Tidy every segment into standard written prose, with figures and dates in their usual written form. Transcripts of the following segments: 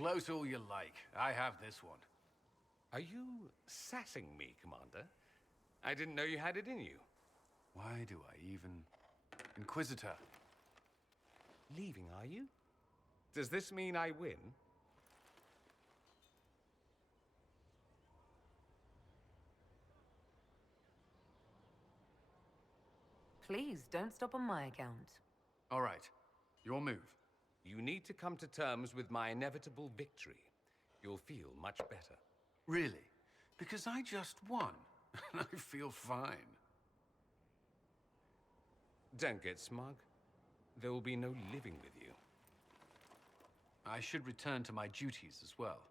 Gloat all you like. I have this one. Are you sassing me, Commander? I didn't know you had it in you. Why do I even... Inquisitor. Leaving, are you? Does this mean I win? Please, don't stop on my account. All right. Your move. You need to come to terms with my inevitable victory. You'll feel much better. Really? Because I just won. And I feel fine. Don't get smug. There will be no living with you. I should return to my duties as well.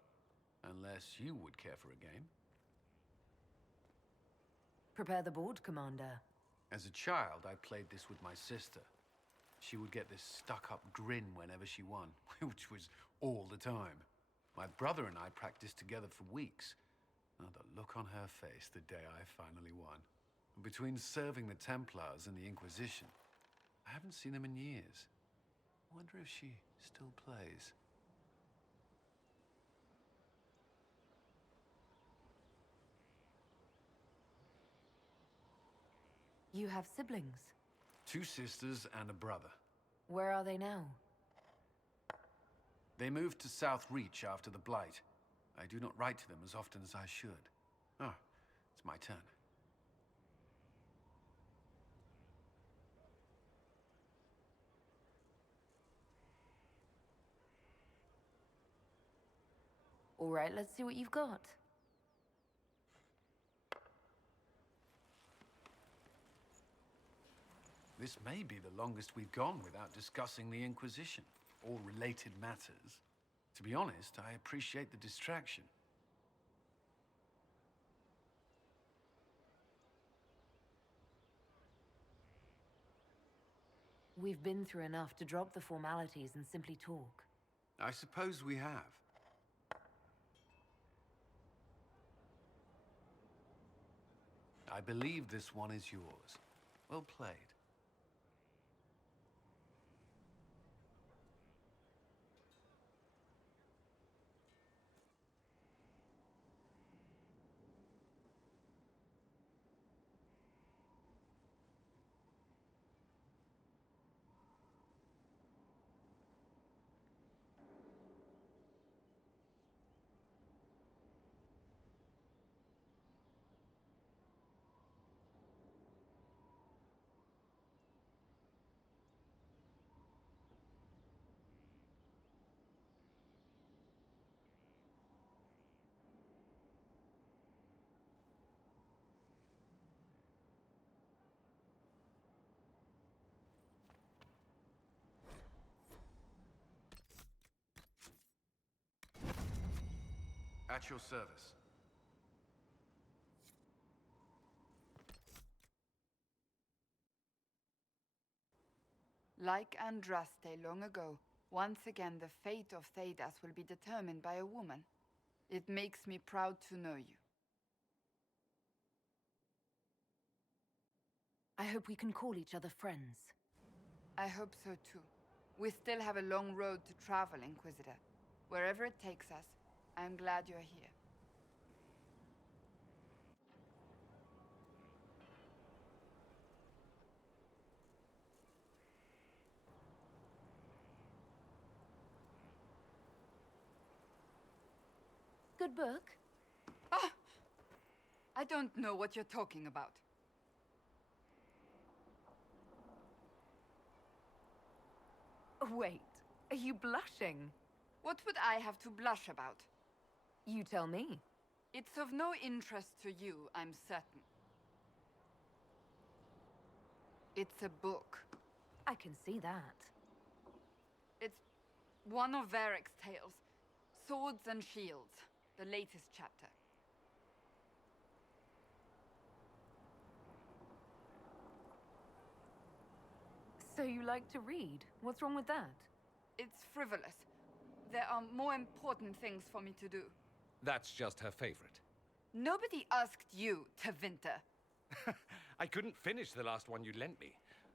Unless you would care for a game. Prepare the board, Commander. As a child, I played this with my sister. She would get this stuck-up grin whenever she won, which was all the time. My brother and I practiced together for weeks. Oh, the look on her face the day I finally won. Between serving the Templars and the Inquisition, I haven't seen them in years. I wonder if she still plays. You have siblings? 2 sisters and a brother. Where are they now? They moved to South Reach after the Blight. I do not write to them as often as I should. Ah, it's my turn. All right, let's see what you've got. This may be the longest we've gone without discussing the Inquisition, or related matters. To be honest, I appreciate the distraction. We've been through enough to drop the formalities and simply talk. I suppose we have. I believe this one is yours. Well played. At your service. Like Andraste long ago, once again the fate of Thedas will be determined by a woman. It makes me proud to know you. I hope we can call each other friends. I hope so too. We still have a long road to travel, Inquisitor. Wherever it takes us, I'm glad you're here. Good book? Ah! I don't know what you're talking about. Wait, are you blushing? What would I have to blush about? You tell me. It's of no interest to you, I'm certain. It's a book. I can see that. It's one of Varric's tales. Swords and Shields, the latest chapter. So you like to read? What's wrong with that? It's frivolous. There are more important things for me to do. That's just her favorite. Nobody asked you, Tevinter. I couldn't finish the last one you lent me.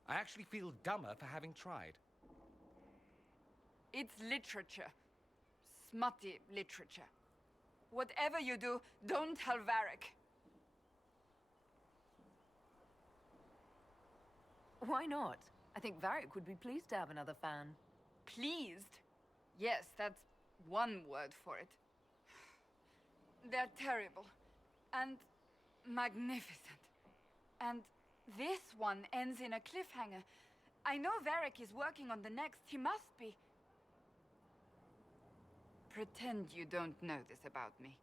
I actually feel dumber for having tried. It's literature. smutty literature. Whatever you do, don't tell Varric. Why not? I think Varric would be pleased to have another fan. Pleased? Yes, that's one word for it. They're terrible. And magnificent. And this one ends in a cliffhanger. I know Varric is working on the next. He must be. Pretend you don't know this about me.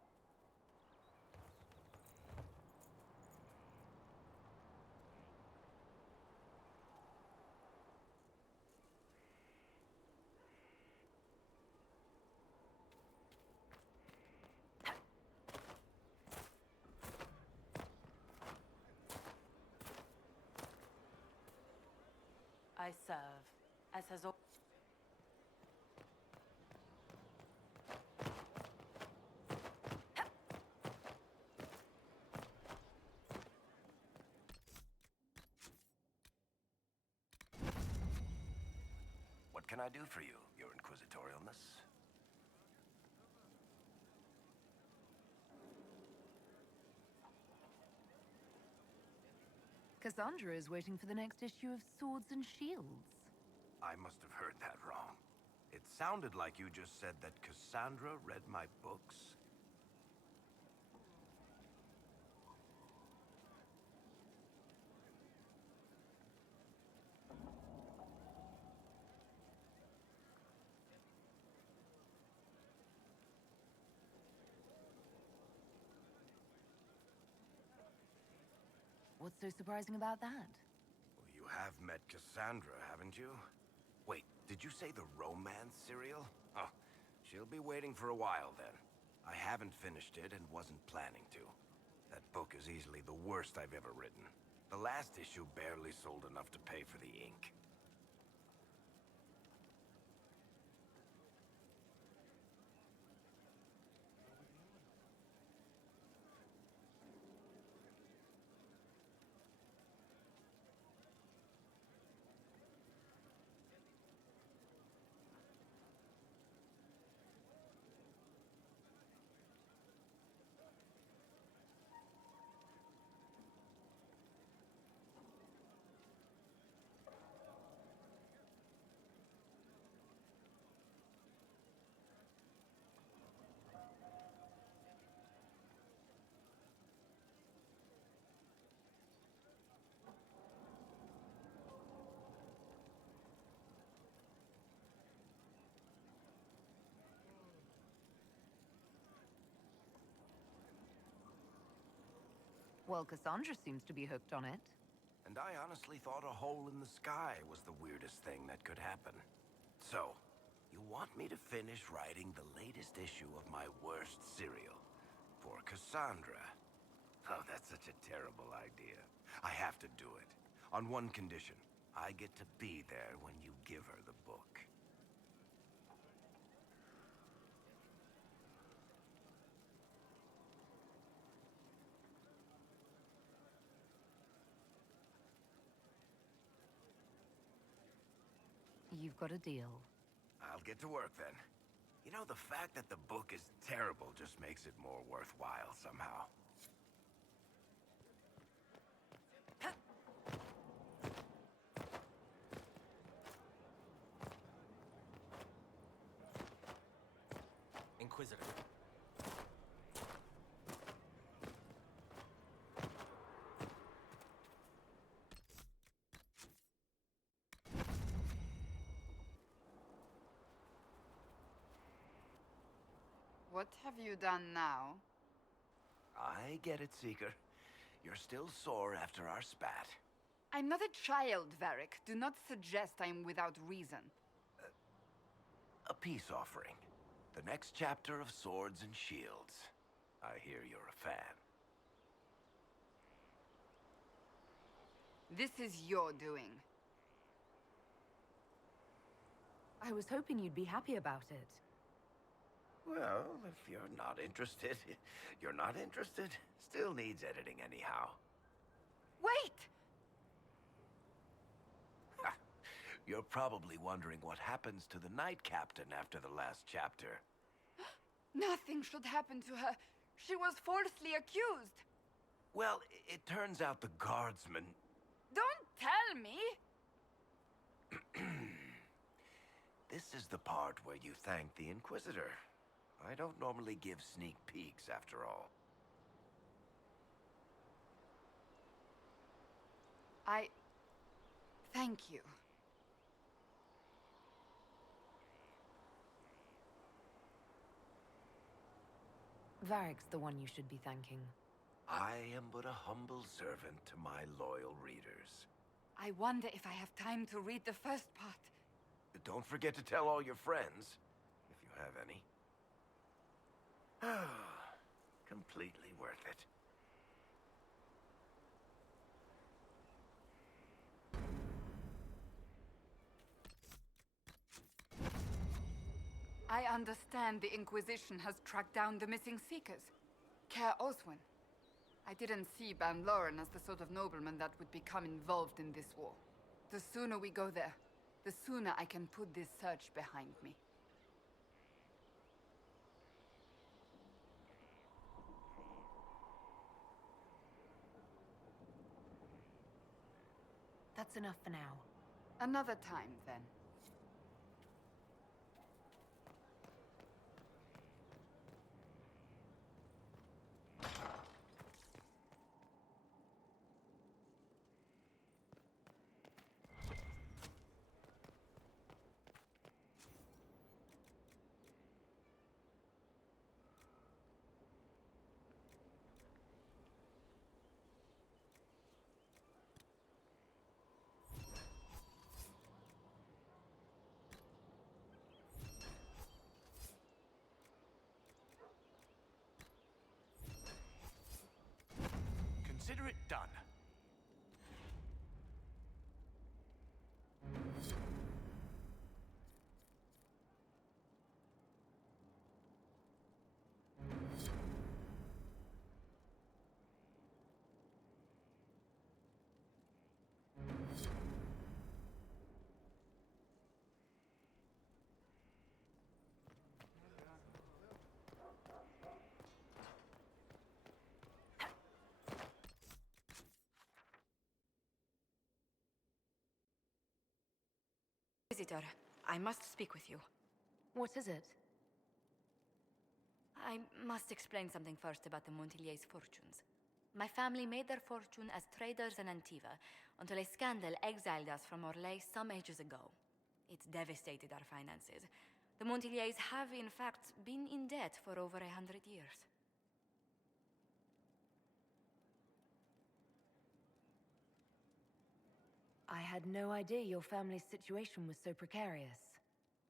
I serve, as has all. What can I do for you, Your Inquisitorialness? Cassandra is waiting for the next issue of Swords and Shields. I must have heard that wrong. It sounded like you just said that Cassandra read my books. What's so surprising about that? Well, you have met Cassandra, haven't you? Wait, did you say the romance serial? Oh, she'll be waiting for a while then. I haven't finished it and wasn't planning to. That book is easily the worst I've ever written. The last issue barely sold enough to pay for the ink. Well, Cassandra seems to be hooked on it. And I honestly thought a hole in the sky was the weirdest thing that could happen. So, you want me to finish writing the latest issue of my worst serial for Cassandra? Oh, that's such a terrible idea. I have to do it. On one condition. I get to be there when you give her the book. You've got a deal. I'll get to work then. You know, the fact that the book is terrible just makes it more worthwhile somehow. Inquisitor. What have you done now? I get it, Seeker. You're still sore after our spat. I'm not a child, Varric. Do not suggest I'm without reason. A peace offering. The next chapter of Swords and Shields. I hear you're a fan. This is your doing. I was hoping you'd be happy about it. Well, if you're not interested, you're not interested. Still needs editing anyhow. Wait! You're probably wondering what happens to the Knight Captain after the last chapter. Nothing should happen to her. She was falsely accused. Well, it turns out the guardsman... Don't tell me! This is the part where you thank the Inquisitor. I don't normally give sneak peeks, after all. Thank you. Varric's the one you should be thanking. I am but a humble servant to my loyal readers. I wonder if I have time to read the first part. Don't forget to tell all your friends, if you have any. Completely worth it. I understand the Inquisition has tracked down the missing Seekers. Care Oswin. I didn't see Ban Loren as the sort of nobleman that would become involved in this war. The sooner we go there, the sooner I can put this search behind me. That's enough for now. Another time, then. Consider it done. Visitor, I must speak with you. What is it? I must explain something first about the Montiliers' fortunes. My family made their fortune as traders in Antiva until a scandal exiled us from Orlais some ages ago. It devastated our finances. The Montiliers have, in fact, been in debt for over 100 years. I had no idea your family's situation was so precarious.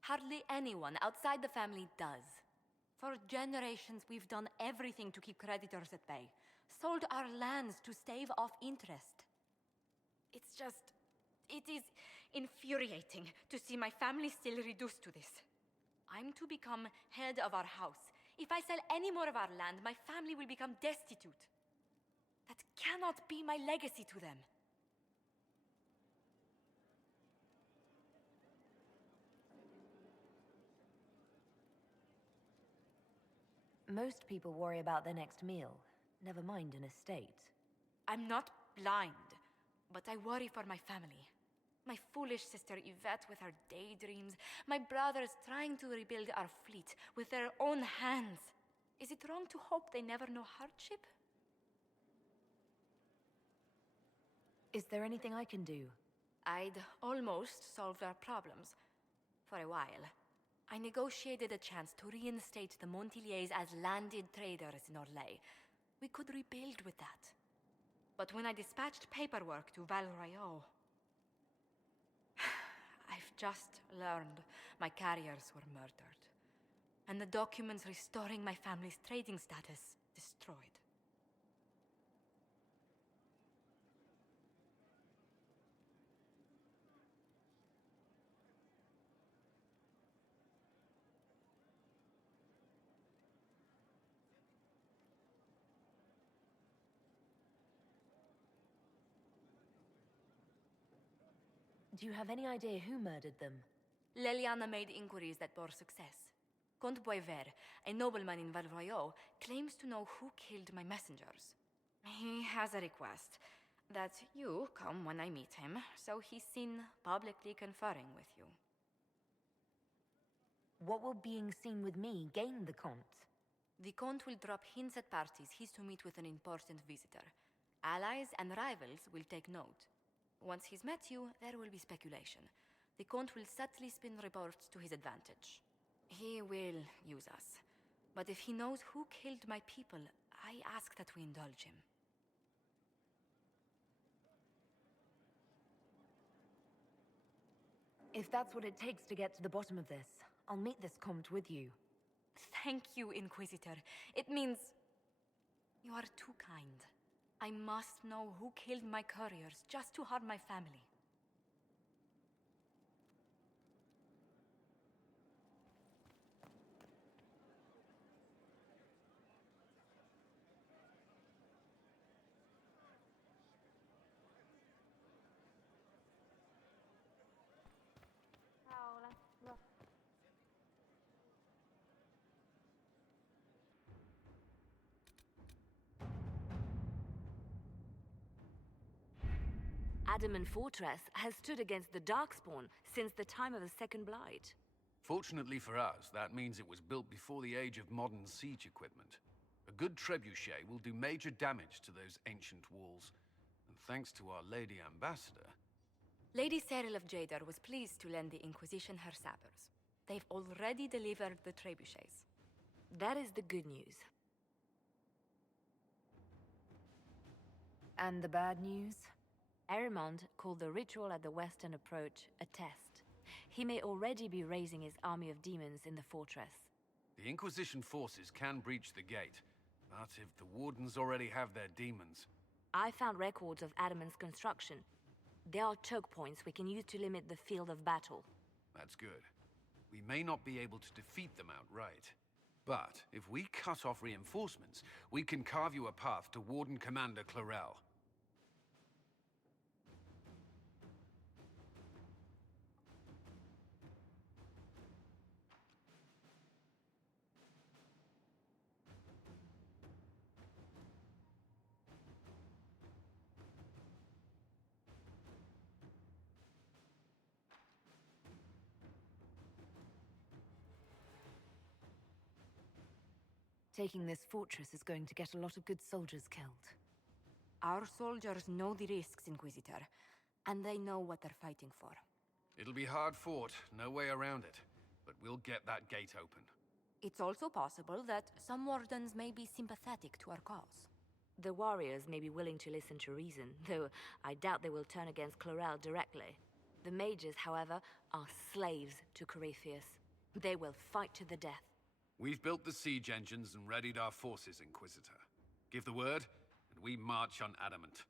Hardly anyone outside the family does. For generations, we've done everything to keep creditors at bay. Sold our lands to stave off interest. It is infuriating to see my family still reduced to this. I'm to become head of our house. If I sell any more of our land, my family will become destitute. That cannot be my legacy to them. Most people worry about their next meal, never mind an estate. I'm not blind, but I worry for my family. My foolish sister Yvette with her daydreams. My brothers trying to rebuild our fleet with their own hands. Is it wrong to hope they never know hardship? Is there anything I can do? I'd almost solved our problems. For a while. I negotiated a chance to reinstate the Montiliers as landed traders in Orlais. We could rebuild with that. But when I dispatched paperwork to Val Royeaux, I've just learned my carriers were murdered. And the documents restoring my family's trading status destroyed. Do you have any idea who murdered them? Leliana made inquiries that bore success. Comte Boisvert, a nobleman in Valroyot, claims to know who killed my messengers. He has a request that you come when I meet him, so he's seen publicly conferring with you. What will being seen with me gain the Comte? The Comte will drop hints at parties he's to meet with an important visitor. Allies and rivals will take note. Once he's met you, there will be speculation. The Comte will subtly spin reports to his advantage. He will use us. But if he knows who killed my people, I ask that we indulge him. If that's what it takes to get to the bottom of this, I'll meet this Comte with you. Thank you, Inquisitor. It means you are too kind. I must know who killed my couriers just to harm my family. Adamant Fortress has stood against the Darkspawn since the time of the Second Blight. Fortunately for us, that means it was built before the age of modern siege equipment. A good trebuchet will do major damage to those ancient walls. And thanks to our Lady Ambassador... Lady Cyril of Jadar was pleased to lend the Inquisition her sappers. They've already delivered the trebuchets. That is the good news. And the bad news? Erimond called the ritual at the western approach a test. He may already be raising his army of demons in the fortress. The Inquisition forces can breach the gate, but if the Wardens already have their demons... I found records of Adamant's construction. There are choke points we can use to limit the field of battle. That's good. We may not be able to defeat them outright. But if we cut off reinforcements, we can carve you a path to Warden Commander Clarel. Taking this fortress is going to get a lot of good soldiers killed. Our soldiers know the risks, Inquisitor, and they know what they're fighting for. It'll be hard fought, no way around it. But we'll get that gate open. It's also possible that some Wardens may be sympathetic to our cause. The warriors may be willing to listen to reason, though I doubt they will turn against Clarel directly. The mages, however, are slaves to Corypheus. They will fight to the death. We've built the siege engines and readied our forces, Inquisitor. Give the word, and we march on Adamant.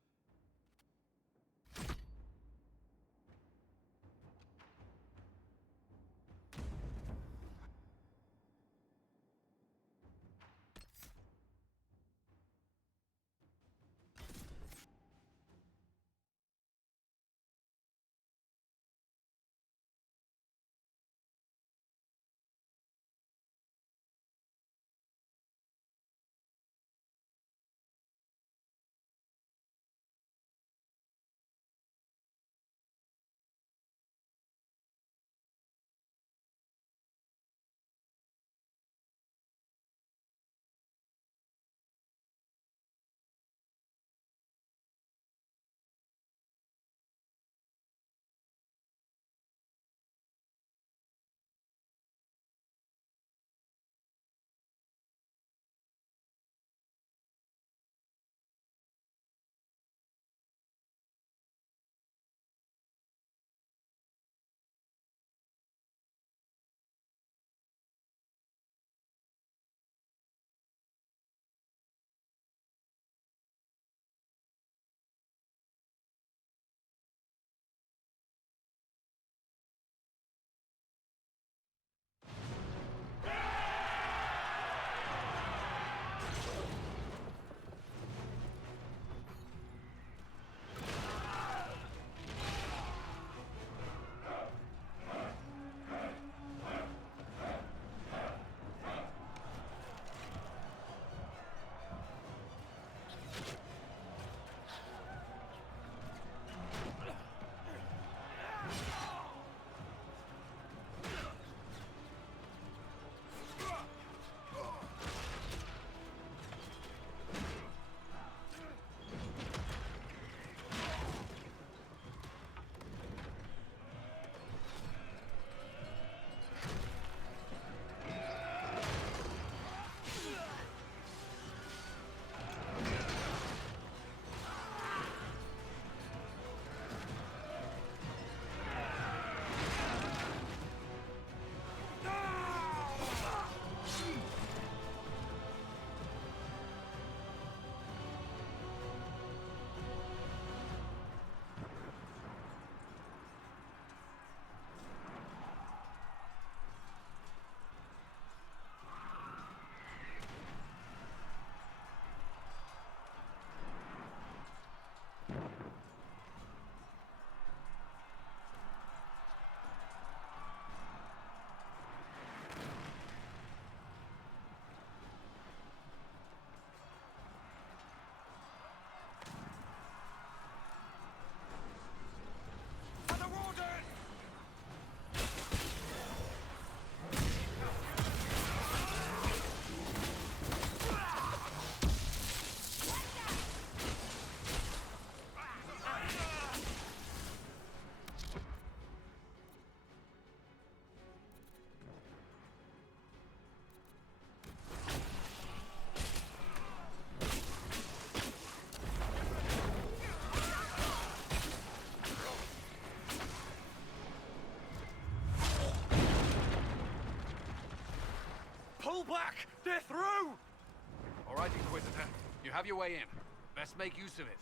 Have your way in. Best make use of it.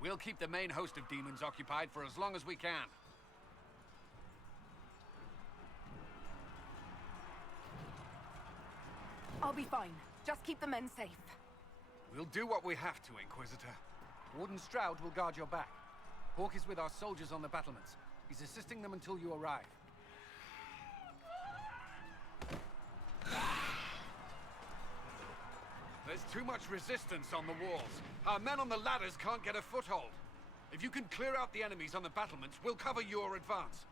We'll keep the main host of demons occupied for as long as we can. I'll be fine. Just keep the men safe. We'll do what we have to, Inquisitor. Warden Stroud will guard your back. Hawk is with our soldiers on the battlements. He's assisting them until you arrive. There's too much resistance on the walls. Our men on the ladders can't get a foothold. If you can clear out the enemies on the battlements, we'll cover your advance.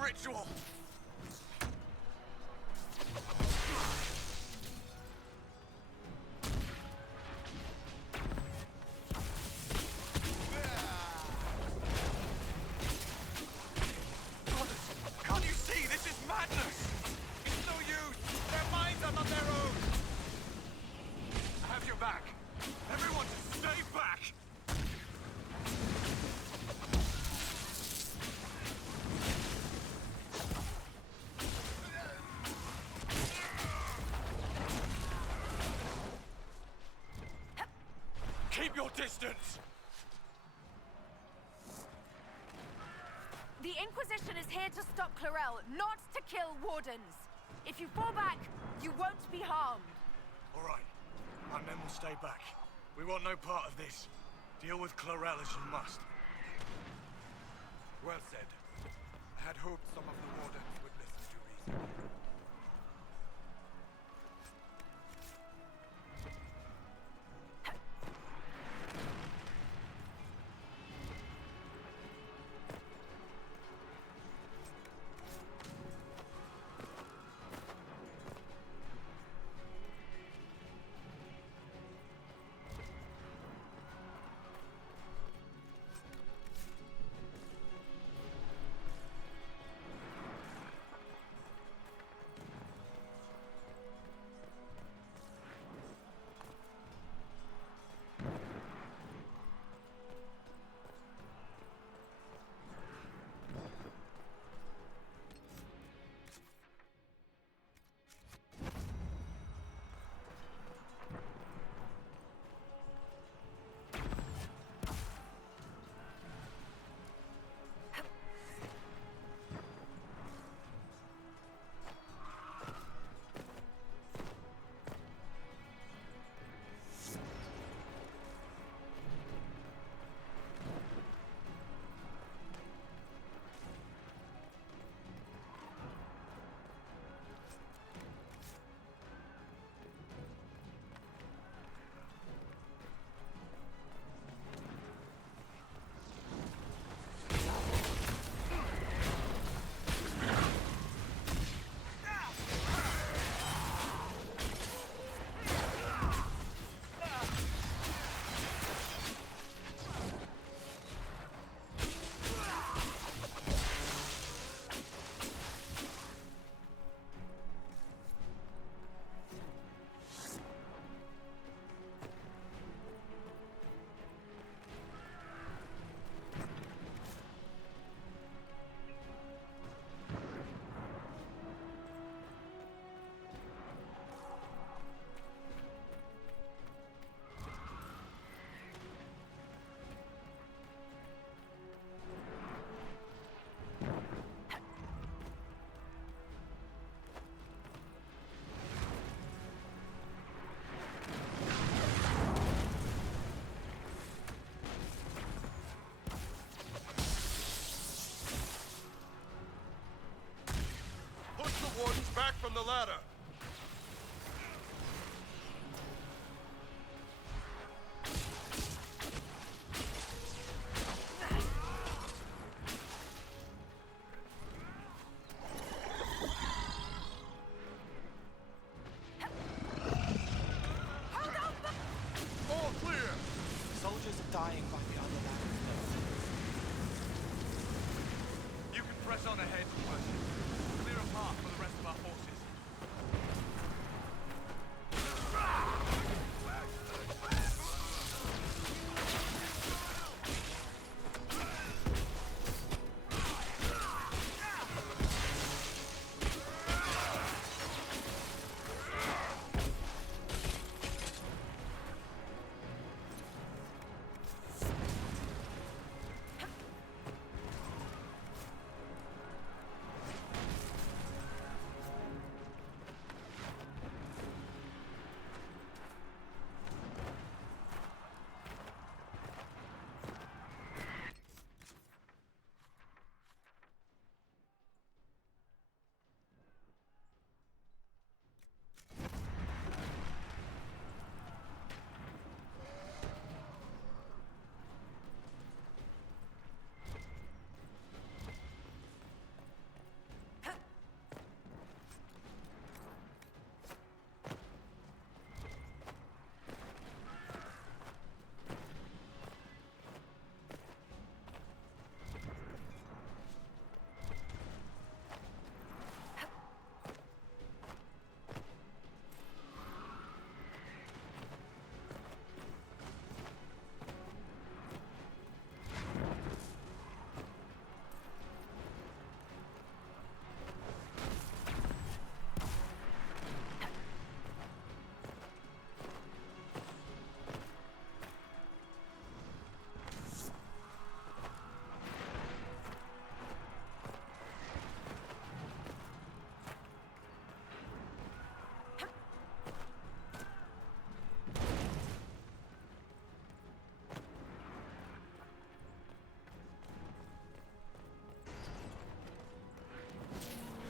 Ritual! Can't you see? This is madness! It's no use! Their minds are not their own! I have your back. Everyone just stay back! Keep your distance! The Inquisition is here to stop Clarel, not to kill Wardens. If you fall back, you won't be harmed. All right. My men will stay back. We want no part of this. Deal with Clarel as you must. Well said. I had hoped some of the Wardens would listen to reason. the ladder. All clear. Soldiers are dying by the other ladder. You can press on ahead, Worship. Clear a path for the rest of our forces.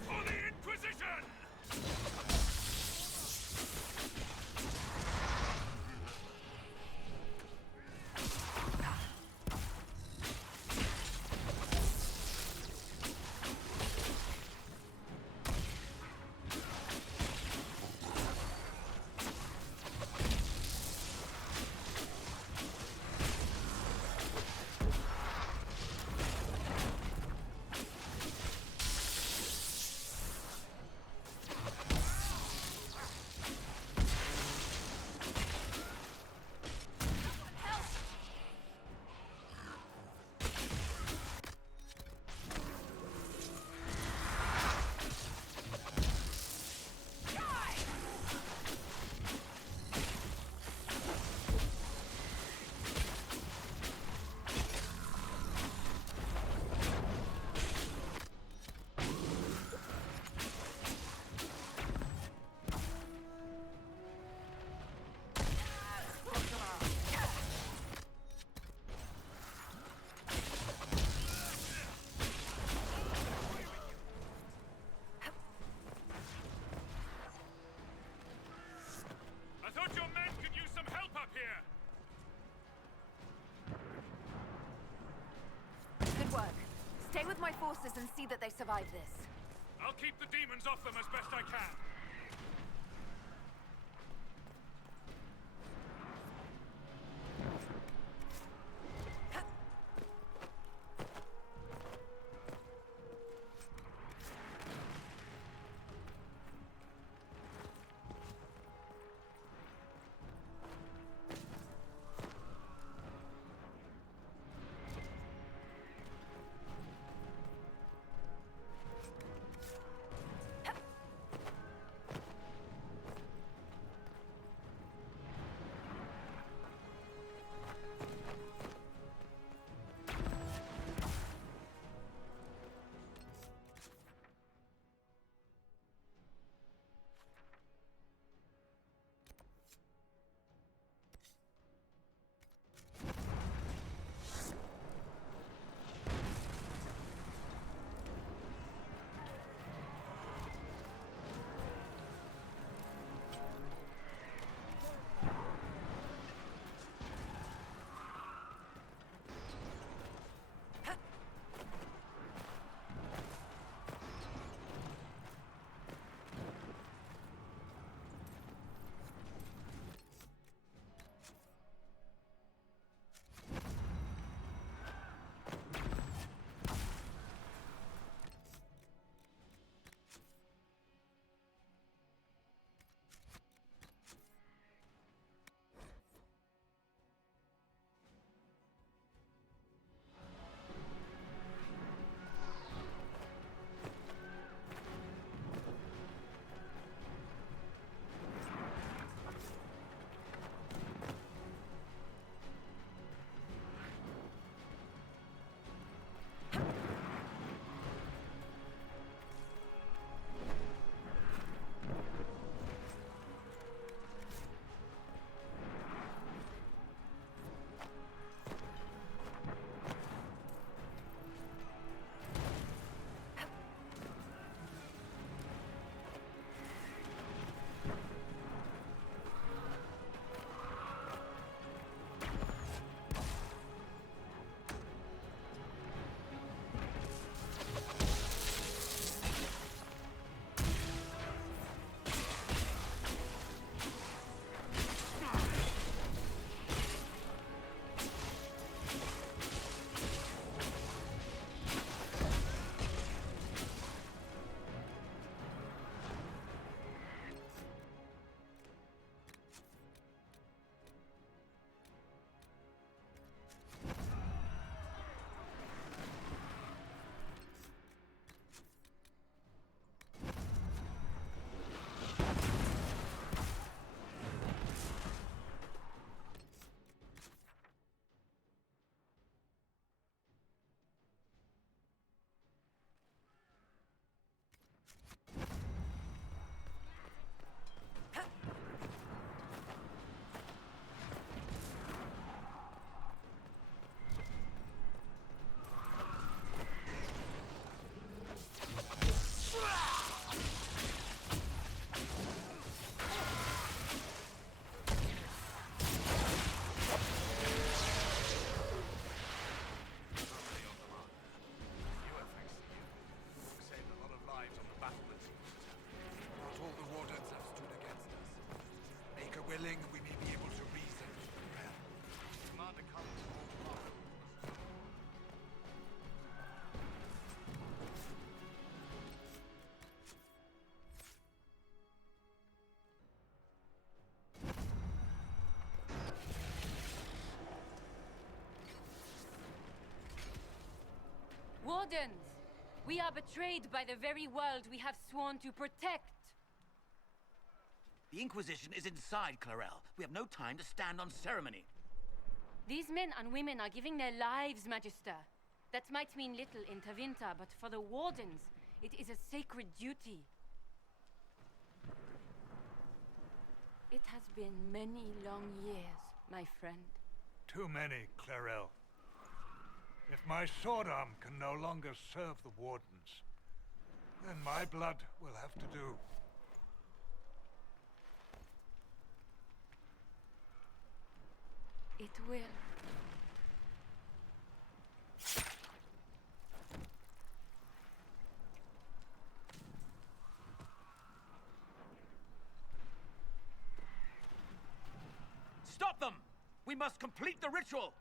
For the Inquisition! I thought your men could use some help up here! Good work. Stay with my forces and see that they survive this. I'll keep the demons off them as best I can. Wardens! We are betrayed by the very world we have sworn to protect. The Inquisition is inside, Clarel. We have no time to stand on ceremony. These men and women are giving their lives, Magister. That might mean little in Tevinter, but for the Wardens, it is a sacred duty. It has been many long years, my friend. Too many, Clarel. If my sword arm can no longer serve the Wardens, then my blood will have to do. It will. Stop them! We must complete the ritual!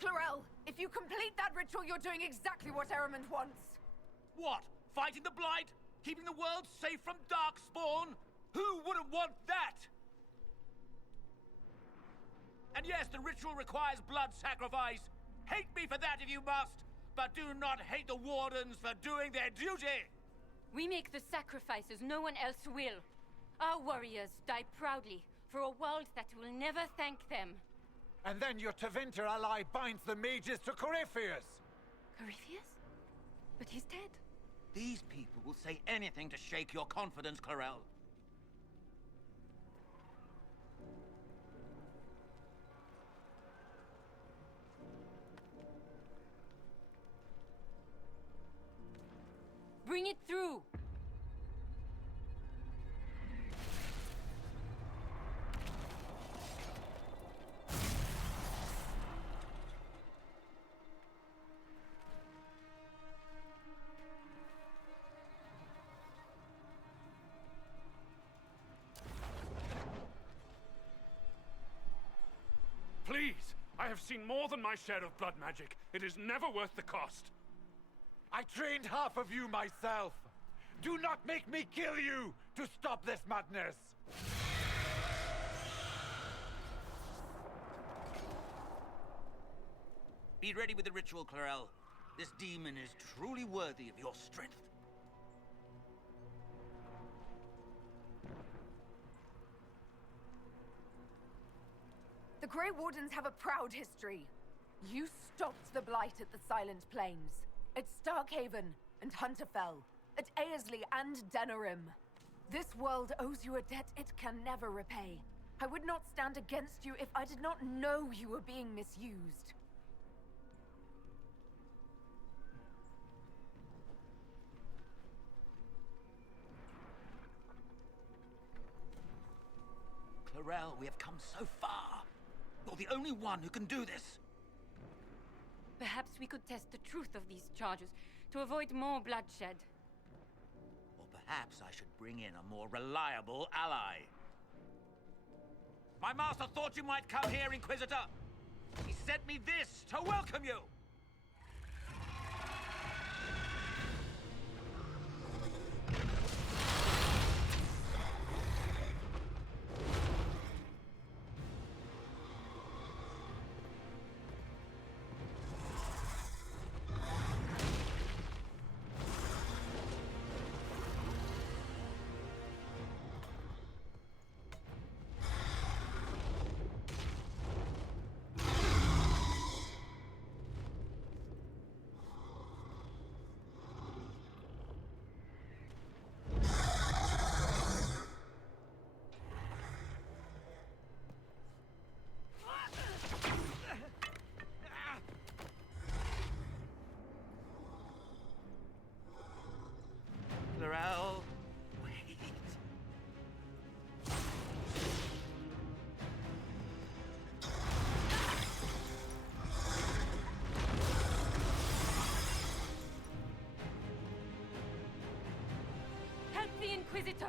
Clarel, if you complete that ritual, you're doing exactly what Ehrman wants. What? Fighting the Blight? Keeping the world safe from Darkspawn? Who wouldn't want that? And yes, the ritual requires blood sacrifice. Hate me for that if you must, but do not hate the Wardens for doing their duty! We make the sacrifices no one else will. Our warriors die proudly for a world that will never thank them. And then your Tevinter ally binds the mages to Corypheus! Corypheus? But he's dead. These people will say anything to shake your confidence, Clarel. Bring it through! Please! I have seen more than my share of blood magic. It is never worth the cost. I trained half of you myself! Do not make me kill you to stop this madness! Be ready with the ritual, Clarel. This demon is truly worthy of your strength. The Grey Wardens have a proud history. You stopped the Blight at the Silent Plains, at Starkhaven and Hunterfell, at Aesley and Denerim. This world owes you a debt it can never repay. I would not stand against you if I did not know you were being misused. Clarel, we have come so far. You're the only one who can do this. Perhaps we could test the truth of these charges to avoid more bloodshed. Or perhaps I should bring in a more reliable ally. My master thought you might come here, Inquisitor. He sent me this to welcome you. Clarel, wait. Help the Inquisitor!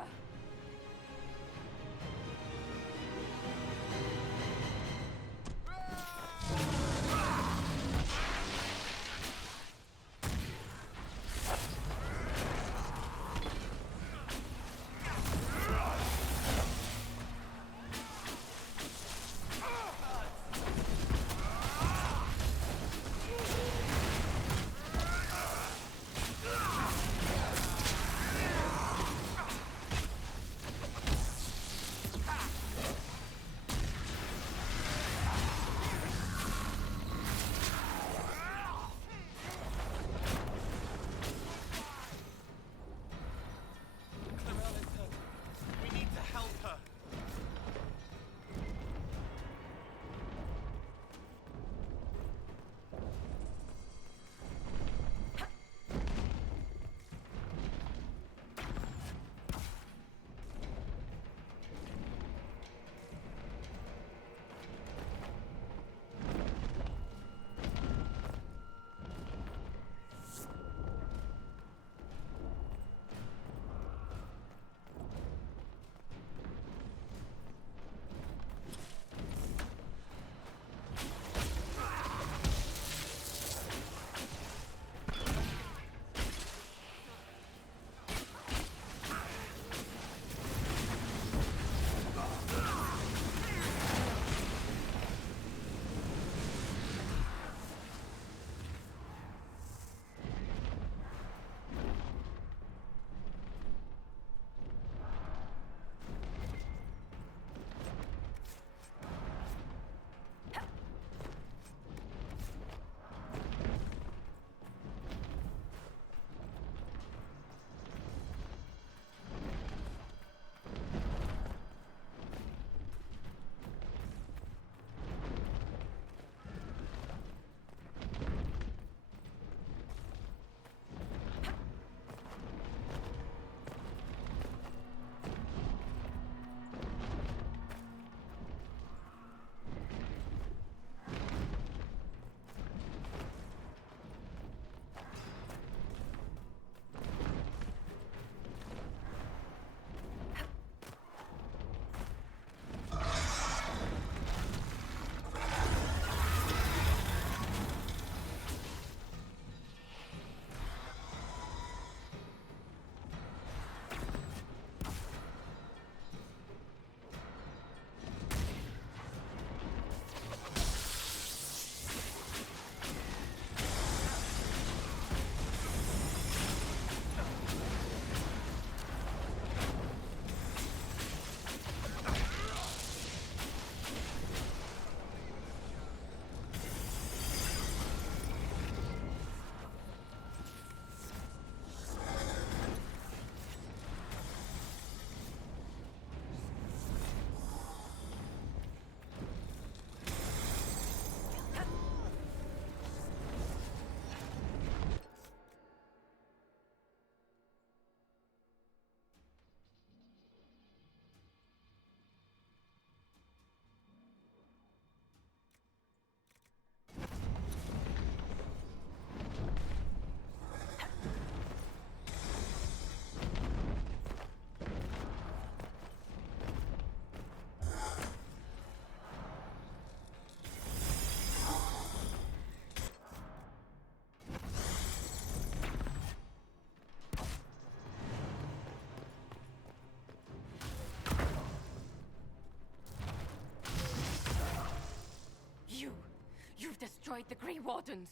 fight the Grey Wardens.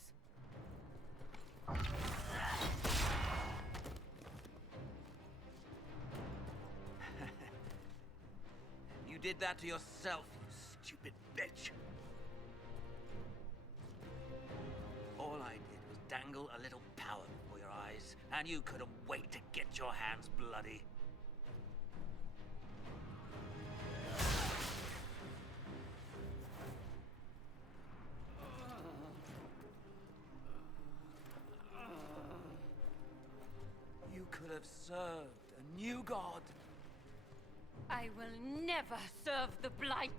You did that to yourself, you stupid bitch. All I did was dangle a little power before your eyes, and you couldn't wait to get your hands bloody. You could have served a new god. I will never serve the Blight!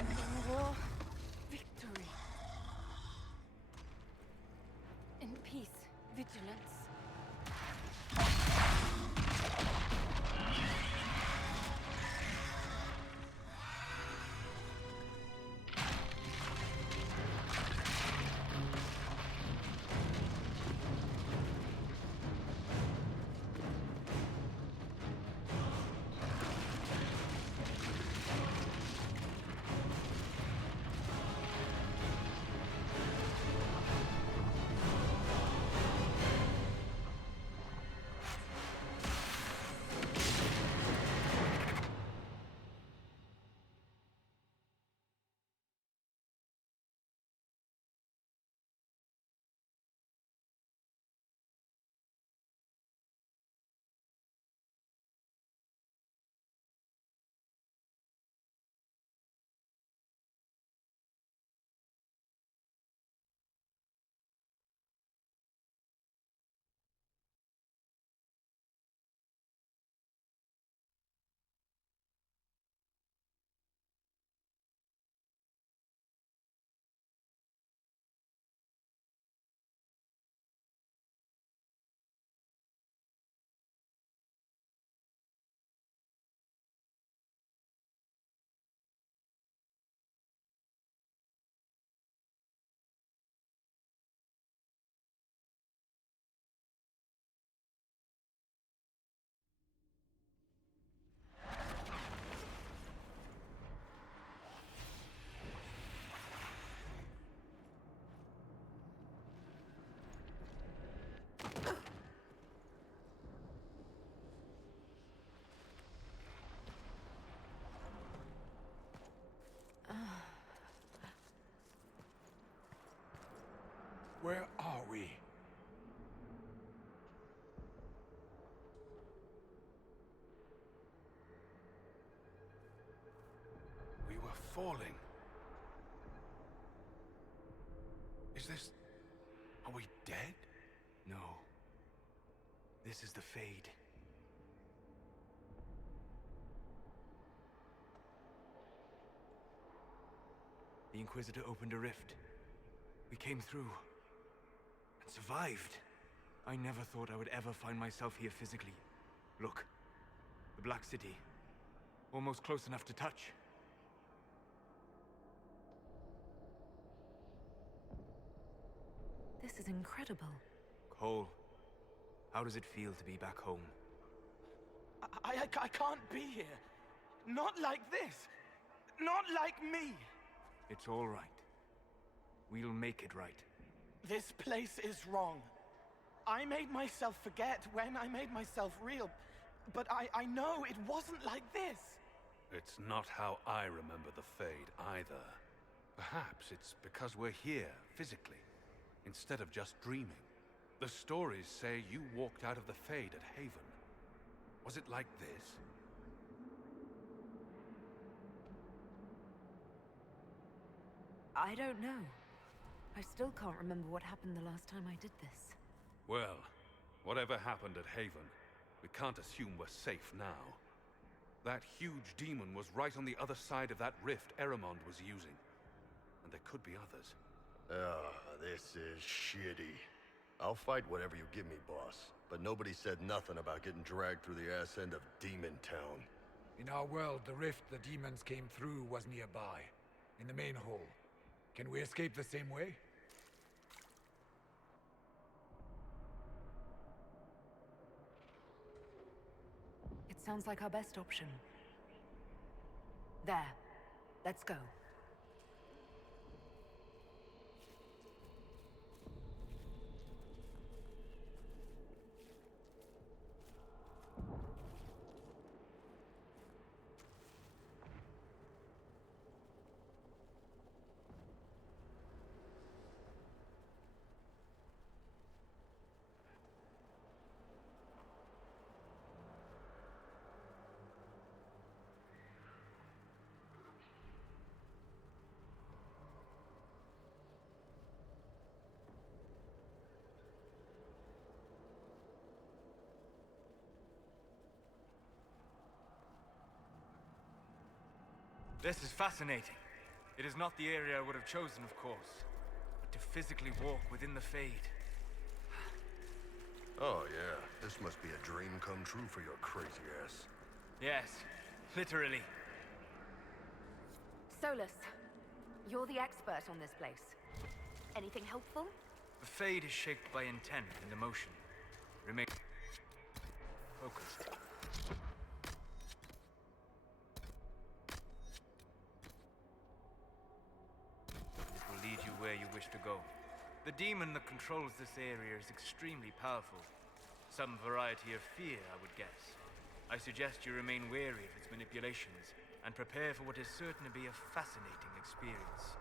In war, victory. In peace, vigilance. Where are we? We were falling. Is this... Are we dead? No. This is the Fade. The Inquisitor opened a rift. We came through. And survived. I never thought I would ever find myself here physically. Look. The Black City. Almost close enough to touch. This is incredible. Cole, how does it feel to be back home? I can't be here. Not like this. Not like me. It's all right. We'll make it right. This place is wrong. I made myself forget when I made myself real. But I know it wasn't like this. It's not how I remember the Fade either. Perhaps it's because we're here, physically, instead of just dreaming. The stories say you walked out of the Fade at Haven. Was it like this? I don't know. I still can't remember what happened the last time I did this. Well, whatever happened at Haven, we can't assume we're safe now. That huge demon was right on the other side of that rift Eramond was using. And there could be others. This is shitty. I'll fight whatever you give me, boss. But nobody said nothing about getting dragged through the ass end of Demon Town. In our world, the rift the demons came through was nearby, in the main hall. Can we escape the same way? It sounds like our best option. There. Let's go. This is fascinating. It is not the area I would have chosen, of course. But to physically walk within the Fade. Oh yeah, this must be a dream come true for your crazy ass. Yes, literally. Solus, you're the expert on this place. Anything helpful? The Fade is shaped by intent and emotion. Remain focused. It will lead you where you wish to go. The demon that controls this area is extremely powerful. Some variety of fear, I would guess. I suggest you remain wary of its manipulations and prepare for what is certain to be a fascinating experience.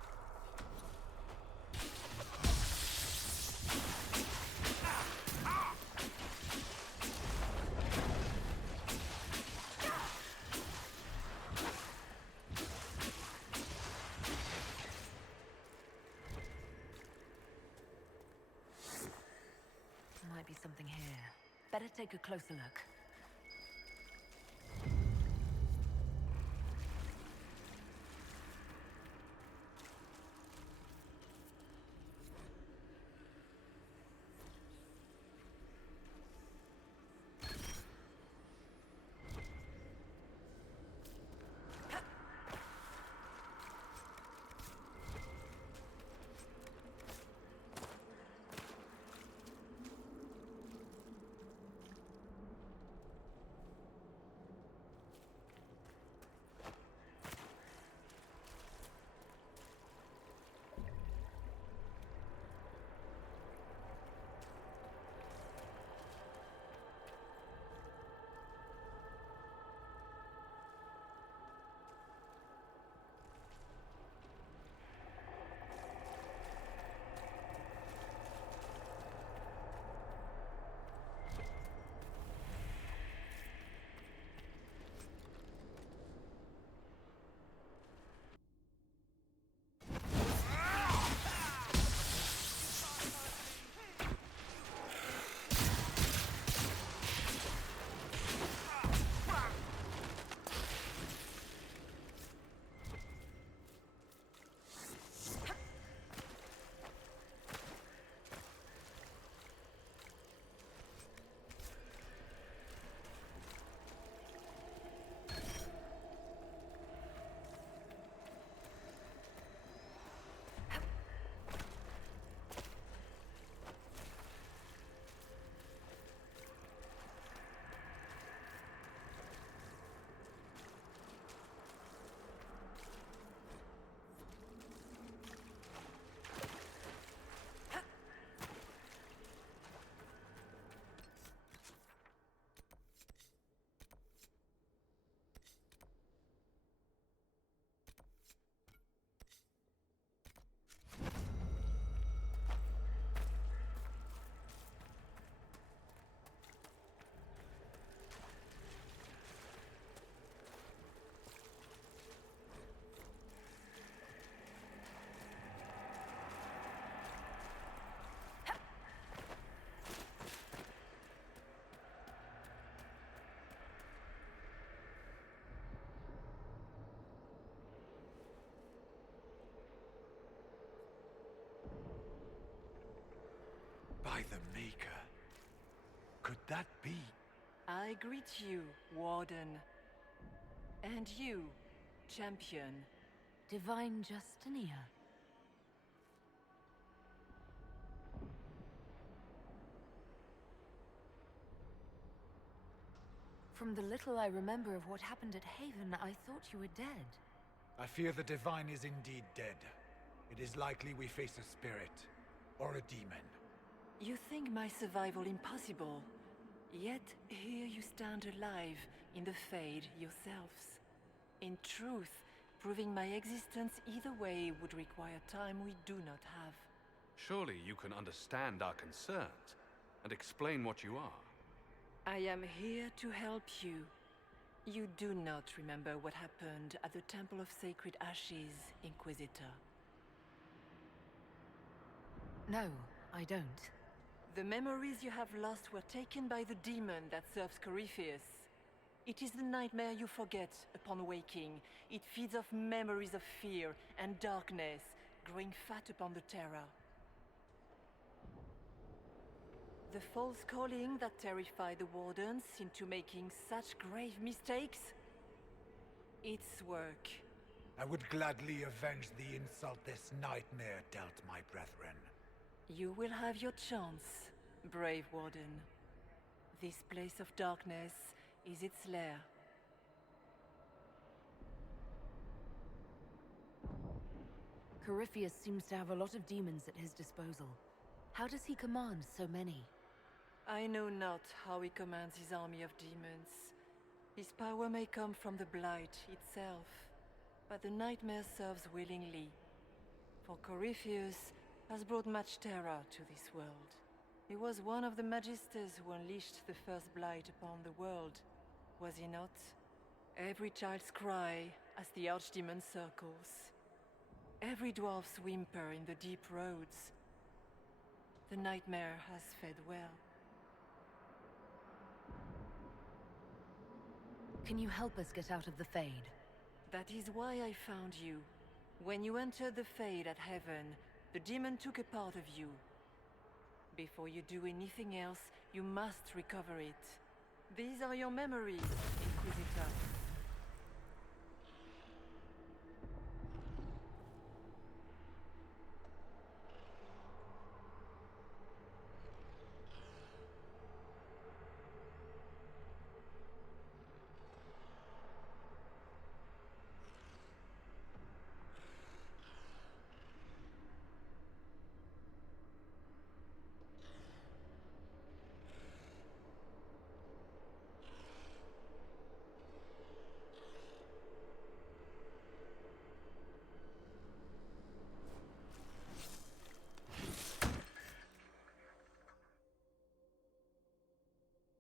Might be something here. Better take a closer look. the Maker. Could that be? I greet you, Warden. And you, Champion. Divine Justinia. From the little I remember of what happened at Haven, I thought you were dead. I fear the Divine is indeed dead. It is likely we face a spirit, or a demon. You think my survival impossible, yet here you stand alive in the Fade yourselves. In truth, proving my existence either way would require time we do not have. Surely you can understand our concerns and explain what you are. I am here to help you. You do not remember what happened at the Temple of Sacred Ashes, Inquisitor. No, I don't. The memories you have lost were taken by the demon that serves Corypheus. It is the nightmare you forget upon waking. It feeds off memories of fear and darkness, growing fat upon the terror. The false calling that terrified the Wardens into making such grave mistakes? Its work. I would gladly avenge the insult this nightmare dealt my brethren. You will have your chance, brave Warden. This place of darkness is its lair. Corypheus seems to have a lot of demons at his disposal. How does he command so many? I know not how he commands his army of demons. His power may come from the Blight itself, but the nightmare serves willingly. For Corypheus has brought much terror to this world. He was one of the Magisters who unleashed the first Blight upon the world, was he not? Every child's cry as the Archdemon circles. Every dwarf's whimper in the deep roads. The nightmare has fed well. Can you help us get out of the Fade? That is why I found you. When you entered the Fade at Heaven, the demon took a part of you. Before you do anything else, you must recover it. These are your memories, Inquisitor.